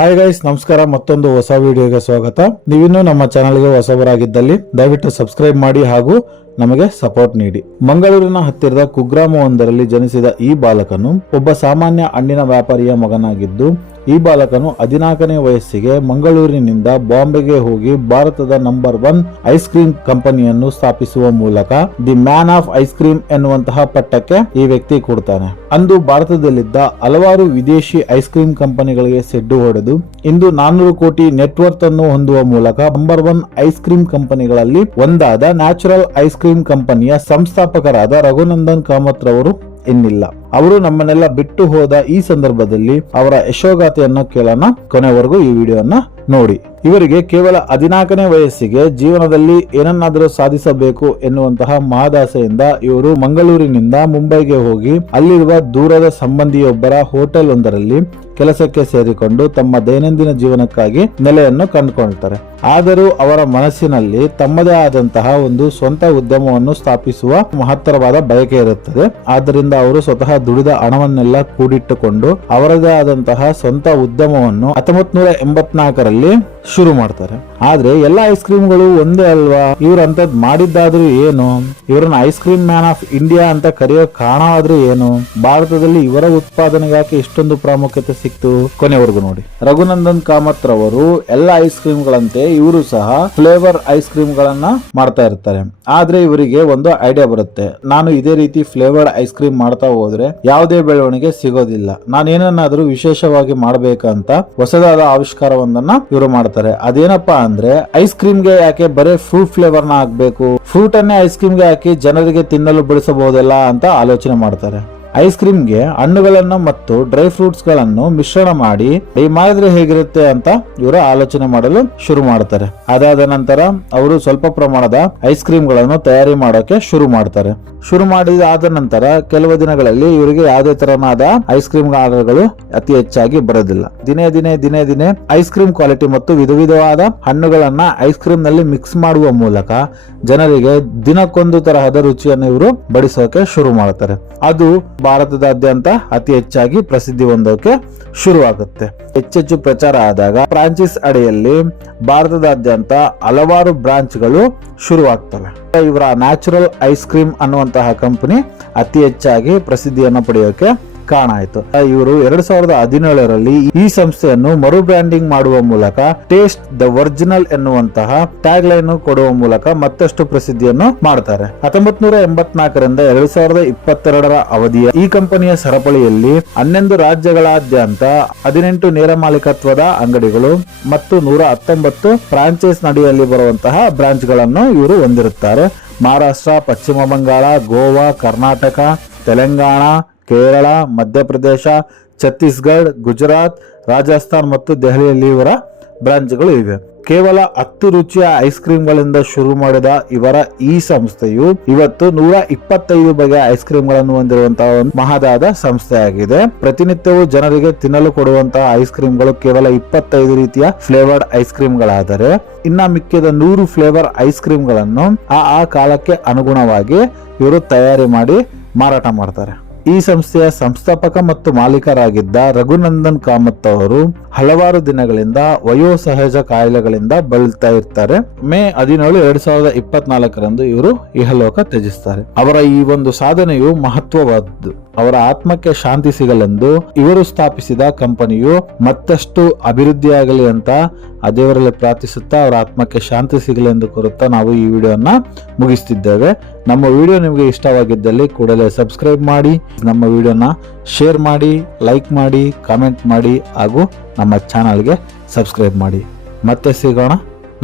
Hi guys, ನಮಸ್ಕಾರ. ಮತ್ತೊಂದು ಹೊಸ ವಿಡಿಯೋಗೆ ಸ್ವಾಗತ. ನೀವಿನ್ನೂ ನಮ್ಮ ಚಾನಲ್ಗೆ ಹೊಸಬರಾಗಿದ್ದಲ್ಲಿ ದಯವಿಟ್ಟು ಸಬ್ಸ್ಕ್ರೈಬ್ ಮಾಡಿ ಹಾಗೂ ನಮಗೆ ಸಪೋರ್ಟ್ ನೀಡಿ. ಮಂಗಳೂರಿನ ಹತ್ತಿರದ ಕುಗ್ರಾಮವೊಂದರಲ್ಲಿ ಜನಿಸಿದ ಈ ಬಾಲಕನು ಒಬ್ಬ ಸಾಮಾನ್ಯ ಹಣ್ಣಿನ ವ್ಯಾಪಾರಿಯ ಮಗನಾಗಿದ್ದು, ಈ ಬಾಲಕನು 14ನೇ ವಯಸ್ಸಿಗೆ ಮಂಗಳೂರಿನಿಂದ ಬಾಂಬೆಗೆ ಹೋಗಿ ಭಾರತದ ನಂಬರ್ 1 ಐಸ್ ಕ್ರೀಮ್ ಕಂಪನಿಯನ್ನು ಸ್ಥಾಪಿಸುವ ಮೂಲಕ the man of ice cream ಎನ್ನುವಂತಹ ಪಟ್ಟಕ್ಕೆ ಈ ವ್ಯಕ್ತಿ ಕೊಡ್ತಾನೆ. ಅಂದು ಭಾರತದಲ್ಲಿದ್ದ ಹಲವಾರು ವಿದೇಶಿ ಐಸ್ ಕ್ರೀಮ್ ಕಂಪನಿಗಳಿಗೆ ಸೆಡ್ಡು ಹೊಡೆದು ಇಂದು 400 ಕೋಟಿ ನೆಟ್ವರ್ತ್ ಅನ್ನು ಹೊಂದುವ ಮೂಲಕ ನಂಬರ್ 1 ಐಸ್ ಕ್ರೀಮ್ ಕಂಪನಿಗಳಲ್ಲಿ ಒಂದಾದ ನ್ಯಾಚುರಲ್ ಐಸ್ ಕ್ರೀಮ್ ಕಂಪನಿಯ ಸಂಸ್ಥಾಪಕರಾದ ರಘುನಂದನ್ ಕಾಮತ್ ರವರು ಇನ್ನಿಲ್ಲ. ಅವರು ನಮ್ಮನ್ನೆಲ್ಲ ಬಿಟ್ಟು ಹೋದ ಈ ಸಂದರ್ಭದಲ್ಲಿ ಅವರ ಯಶೋಗಾಥೆಯನ್ನು ಕೇಳೋಣ. ಕೊನೆವರೆಗೂ ಈ ವಿಡಿಯೋನ ನೋಡಿ. ಇವರಿಗೆ ಕೇವಲ 14ನೇ ವಯಸ್ಸಿಗೆ ಜೀವನದಲ್ಲಿ ಏನನ್ನಾದರೂ ಸಾಧಿಸಬೇಕು ಎನ್ನುವಂತಹ ಮಹದಾಸೆಯಿಂದ ಇವರು ಮಂಗಳೂರಿನಿಂದ ಮುಂಬೈಗೆ ಹೋಗಿ ಅಲ್ಲಿರುವ ದೂರದ ಸಂಬಂಧಿಯೊಬ್ಬರ ಹೋಟೆಲ್ ಒಂದರಲ್ಲಿ ಕೆಲಸಕ್ಕೆ ಸೇರಿಕೊಂಡು ತಮ್ಮ ದೈನಂದಿನ ಜೀವನಕ್ಕಾಗಿ ನೆಲೆಯನ್ನು ಕಂಡುಕೊಳ್ತಾರೆ. ಆದರೂ ಅವರ ಮನಸ್ಸಿನಲ್ಲಿ ತಮ್ಮದೇ ಆದಂತಹ ಒಂದು ಸ್ವಂತ ಉದ್ಯಮವನ್ನು ಸ್ಥಾಪಿಸುವ ಮಹತ್ತರವಾದ ಬಯಕೆ ಇರುತ್ತದೆ. ಆದ್ದರಿಂದ ಅವರು ಸ್ವತಃ ದುಡಿದ ಹಣವನ್ನೆಲ್ಲ ಕೂಡಿಟ್ಟುಕೊಂಡು ಅವರದೇ ಆದಂತಹ ಸ್ವಂತ ಉದ್ಯಮವನ್ನು 1984ರಲ್ಲಿ ಶುರು ಮಾಡ್ತಾರೆ. ಆದ್ರೆ ಎಲ್ಲಾ ಐಸ್ ಕ್ರೀಮ್ಗಳು ಒಂದೇ ಅಲ್ವಾ? ಇವ್ರಂತದ್ ಮಾಡಿದ್ದಾದ್ರೂ ಏನು? ಇವರನ್ನ ice cream man of India ಅಂತ ಕರೆಯೋ ಕಾರಣವಾದ್ರೂ ಏನು? ಭಾರತದಲ್ಲಿ ಇವರ ಉತ್ಪಾದನೆಗೆ ಯಾಕೆ ಇಷ್ಟೊಂದು ಪ್ರಾಮುಖ್ಯತೆ ಸಿಕ್ತು? ಕೊನೆವರೆಗೂ ನೋಡಿ. ರಘುನಂದನ್ ಕಾಮತ್ ರವರು ಎಲ್ಲಾ ಐಸ್ ಕ್ರೀಮ್ ಗಳಂತೆ ಇವರು ಸಹ ಫ್ಲೇವರ್ ಐಸ್ ಕ್ರೀಮ್ ಗಳನ್ನ ಮಾಡ್ತಾ ಇರ್ತಾರೆ. ಆದ್ರೆ ಇವರಿಗೆ ಒಂದು ಐಡಿಯಾ ಬರುತ್ತೆ, ನಾನು ಇದೇ ರೀತಿ ಫ್ಲೇವರ್ಡ್ ಐಸ್ ಕ್ರೀಮ್ ಮಾಡ್ತಾ ಹೋದ್ರೆ ಯಾವುದೇ ಬೆಳವಣಿಗೆ ಸಿಗೋದಿಲ್ಲ, ನಾನೇನಾದ್ರೂ ವಿಶೇಷವಾಗಿ ಮಾಡ್ಬೇಕಂತ ಹೊಸದಾದ ಆವಿಷ್ಕಾರವೊಂದನ್ನ ಇವರು ಮಾಡ್ತಾರೆ. ಅದೇನಪ್ಪಾ ಅಂದ್ರೆ ಐಸ್ ಕ್ರೀಮ್ ಗೆ ಯಾಕೆ ಬರೀ ಫ್ರೂಟ್ ಫ್ಲೇವರ್ ನ ಹಾಕ್ಬೇಕು, ಫ್ರೂಟ್ ಅನ್ನೇ ಐಸ್ ಕ್ರೀಮ್ ಗೆ ಹಾಕಿ ಜನರಿಗೆ ತಿನ್ನಲು ಬಿಡಿಸಬಹುದಲ್ಲ ಅಂತ ಆಲೋಚನೆ ಮಾಡ್ತಾರೆ. ಐಸ್ ಕ್ರೀಮ್ ಗೆ ಹಣ್ಣುಗಳನ್ನು ಮತ್ತು ಡ್ರೈ ಫ್ರೂಟ್ಸ್ ಗಳನ್ನು ಮಿಶ್ರಣ ಮಾಡಿ ಮಾಡಿದ್ರೆ ಹೇಗಿರುತ್ತೆ ಅಂತ ಇವರು ಆಲೋಚನೆ ಮಾಡಲು ಶುರು ಮಾಡ್ತಾರೆ. ಅದಾದ ನಂತರ ಅವರು ಸ್ವಲ್ಪ ಪ್ರಮಾಣದ ಐಸ್ ಕ್ರೀಮ್ ಗಳನ್ನು ತಯಾರಿ ಮಾಡೋಕೆ ಶುರು ಮಾಡ್ತಾರೆ. ಶುರು ಮಾಡಿದ ನಂತರ ಕೆಲವು ದಿನಗಳಲ್ಲಿ ಇವರಿಗೆ ಯಾವುದೇ ತರನಾದ ಐಸ್ ಕ್ರೀಮ್ ಆರ್ಡರ್ಗಳು ಅತಿ ಹೆಚ್ಚಾಗಿ ಬರೋದಿಲ್ಲ. ದಿನೇ ದಿನೇ ಐಸ್ ಕ್ರೀಮ್ ಕ್ವಾಲಿಟಿ ಮತ್ತು ವಿಧ ವಿಧವಾದ ಹಣ್ಣುಗಳನ್ನ ಐಸ್ ಕ್ರೀಮ್ ನಲ್ಲಿ ಮಿಕ್ಸ್ ಮಾಡುವ ಮೂಲಕ ಜನರಿಗೆ ದಿನಕ್ಕೊಂದು ತರಹದ ರುಚಿಯನ್ನು ಇವರು ಬಡಿಸೋಕೆ ಶುರು ಮಾಡ್ತಾರೆ. ಅದು ಭಾರತದಾದ್ಯಂತ ಅತಿ ಹೆಚ್ಚಾಗಿ ಪ್ರಸಿದ್ಧಿ ಹೊಂದೋಕೆ ಶುರುವಾಗುತ್ತೆ. ಹೆಚ್ಚೆಚ್ಚು ಪ್ರಚಾರ ಆದಾಗ ಫ್ರಾಂಚೈಸ್ ಅಡಿಯಲ್ಲಿ ಭಾರತದಾದ್ಯಂತ ಹಲವಾರು ಬ್ರಾಂಚ್ಗಳು ಶುರುವಾಗ್ತವೆ. ಇವರ ನ್ಯಾಚುರಲ್ ಐಸ್ ಕ್ರೀಮ್ ಅನ್ನುವಂತಹ ಕಂಪನಿ ಅತಿ ಹೆಚ್ಚಾಗಿ ಪ್ರಸಿದ್ಧಿಯನ್ನು ಪಡೆಯೋಕೆ ಕಾರಣ ಆಯಿತು. ಇವರು 2017ರಲ್ಲಿ ಈ ಸಂಸ್ಥೆಯನ್ನು ಮರು ಬ್ರ್ಯಾಂಡಿಂಗ್ ಮಾಡುವ ಮೂಲಕ ಟೇಸ್ಟ್ ದ ಒರಿಜಿನಲ್ ಎನ್ನುವಂತಹ ಟ್ಯಾಗ್ ಲೈನ್ ಕೊಡುವ ಮೂಲಕ ಮತ್ತಷ್ಟು ಪ್ರಸಿದ್ಧಿಯನ್ನು ಮಾಡ್ತಾರೆ. 1984ರಿಂದ 2022ರ ಅವಧಿಯ ಈ ಕಂಪನಿಯ ಸರಪಳಿಯಲ್ಲಿ 11 ರಾಜ್ಯಗಳಾದ್ಯಂತ 18 ನೇರ ಮಾಲೀಕತ್ವದ ಅಂಗಡಿಗಳು ಮತ್ತು 119 ಫ್ರಾಂಚೈಸ್ ನಡಿಯಲ್ಲಿ ಬರುವಂತಹ ಬ್ರಾಂಚ್ ಗಳನ್ನು ಇವರು ಹೊಂದಿರುತ್ತಾರೆ. ಮಹಾರಾಷ್ಟ್ರ, ಪಶ್ಚಿಮ ಬಂಗಾಳ, ಗೋವಾ, ಕರ್ನಾಟಕ, ತೆಲಂಗಾಣ, ಕೇರಳ, ಮಧ್ಯಪ್ರದೇಶ, ಛತ್ತೀಸ್ಗಢ, ಗುಜರಾತ್, ರಾಜಸ್ಥಾನ್ ಮತ್ತು ದೆಹಲಿಯಲ್ಲಿ ಇವರ ಬ್ರಾಂಚ್ಗಳು ಇವೆ. ಕೇವಲ 10 ರುಚಿಯ ಐಸ್ ಕ್ರೀಮ್ ಗಳಿಂದ ಶುರು ಮಾಡಿದ ಇವರ ಈ ಸಂಸ್ಥೆಯು ಇವತ್ತು 125 ಬಗೆಯ ಐಸ್ ಕ್ರೀಮ್ ಗಳನ್ನು ಹೊಂದಿರುವಂತಹ ಒಂದು ಮಹದಾದ ಸಂಸ್ಥೆಯಾಗಿದೆ. ಪ್ರತಿನಿತ್ಯವೂ ಜನರಿಗೆ ತಿನ್ನಲು ಕೊಡುವಂತಹ ಐಸ್ ಕ್ರೀಮ್ ಗಳು ಕೇವಲ 25 ರೀತಿಯ ಫ್ಲೇವರ್ಡ್ ಐಸ್ ಕ್ರೀಮ್ ಗಳಾದರೆ ಇನ್ನ ಮಿಕ್ಕಿದ 100 ಫ್ಲೇವರ್ ಐಸ್ ಕ್ರೀಮ್ ಗಳನ್ನು ಆ ಕಾಲಕ್ಕೆ ಅನುಗುಣವಾಗಿ ಇವರು ತಯಾರಿ ಮಾಡಿ ಮಾರಾಟ ಮಾಡ್ತಾರೆ. ಈ ಸಂಸ್ಥೆಯ ಸಂಸ್ಥಾಪಕ ಮತ್ತು ಮಾಲೀಕರಾಗಿದ್ದ ರಘುನಂದನ್ ಕಾಮತ್ ಅವರು ಹಲವಾರು ದಿನಗಳಿಂದ ವಯೋಸಹಜ ಕಾಯಿಲೆಗಳಿಂದ ಬಳಲ್ತಾ ಇರ್ತಾರೆ. ಮೇ 17, 2024ರಂದು ಇವರು ಇಹಲೋಕ ತ್ಯಜಿಸ್ತಾರೆ. ಅವರ ಈ ಒಂದು ಸಾಧನೆಯು ಮಹತ್ವವಾದದ್ದು. ಅವರ ಆತ್ಮಕ್ಕೆ ಶಾಂತಿ ಸಿಗಲೆಂದು ಇವರು ಸ್ಥಾಪಿಸಿದ ಕಂಪನಿಯು ಮತ್ತಷ್ಟು ಅಭಿವೃದ್ಧಿಯಾಗಲಿ ಅಂತ ಆ ದೇವರಲ್ಲಿ ಪ್ರಾರ್ಥಿಸುತ್ತಾ ಅವರ ಆತ್ಮಕ್ಕೆ ಶಾಂತಿ ಸಿಗಲಿ ಎಂದು ಕೋರುತ್ತಾ ನಾವು ಈ ವಿಡಿಯೋನ ಮುಗಿಸ್ತಿದ್ದೇವೆ. ನಮ್ಮ ವಿಡಿಯೋ ನಿಮಗೆ ಇಷ್ಟವಾಗಿದ್ದಲ್ಲಿ ಕೂಡಲೇ ಸಬ್ಸ್ಕ್ರೈಬ್ ಮಾಡಿ, ನಮ್ಮ ವಿಡಿಯೋನ ಶೇರ್ ಮಾಡಿ, ಲೈಕ್ ಮಾಡಿ, ಕಾಮೆಂಟ್ ಮಾಡಿ ಹಾಗೂ ನಮ್ಮ ಚಾನಲ್ಗೆ ಸಬ್ಸ್ಕ್ರೈಬ್ ಮಾಡಿ. ಮತ್ತೆ ಸಿಗೋಣ.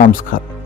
ನಮಸ್ಕಾರ.